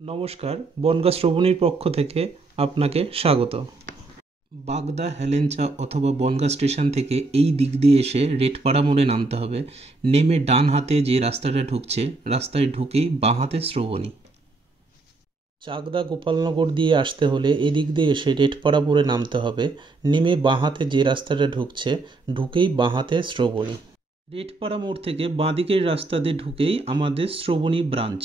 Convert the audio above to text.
নমস্কার, বনগাঁ শ্রবণীর পক্ষ থেকে আপনাকে স্বাগত। বাগদা হেলেঞ্চা অথবা বনগাঁ স্টেশন থেকে এই দিক দিয়ে এসে রেটপাড়া মোড়ে নামতে হবে। নেমে ডান হাতে যে রাস্তাটা ঢুকছে, রাস্তায় ঢুকেই বাঁ হাতে শ্রবণী। চাকদা গোপালনগর দিয়ে আসতে হলে এদিক দিয়ে এসে রেটপাড়া মোড়ে নামতে হবে। নেমে বাঁ হাতে যে রাস্তাটা ঢুকছে, ঢুকেই বাঁ হাতে শ্রবণী। রেটপাড়া মোড় থেকে বাঁ দিকের রাস্তা দিয়ে ঢুকেই আমাদের শ্রবণী ব্রাঞ্চ।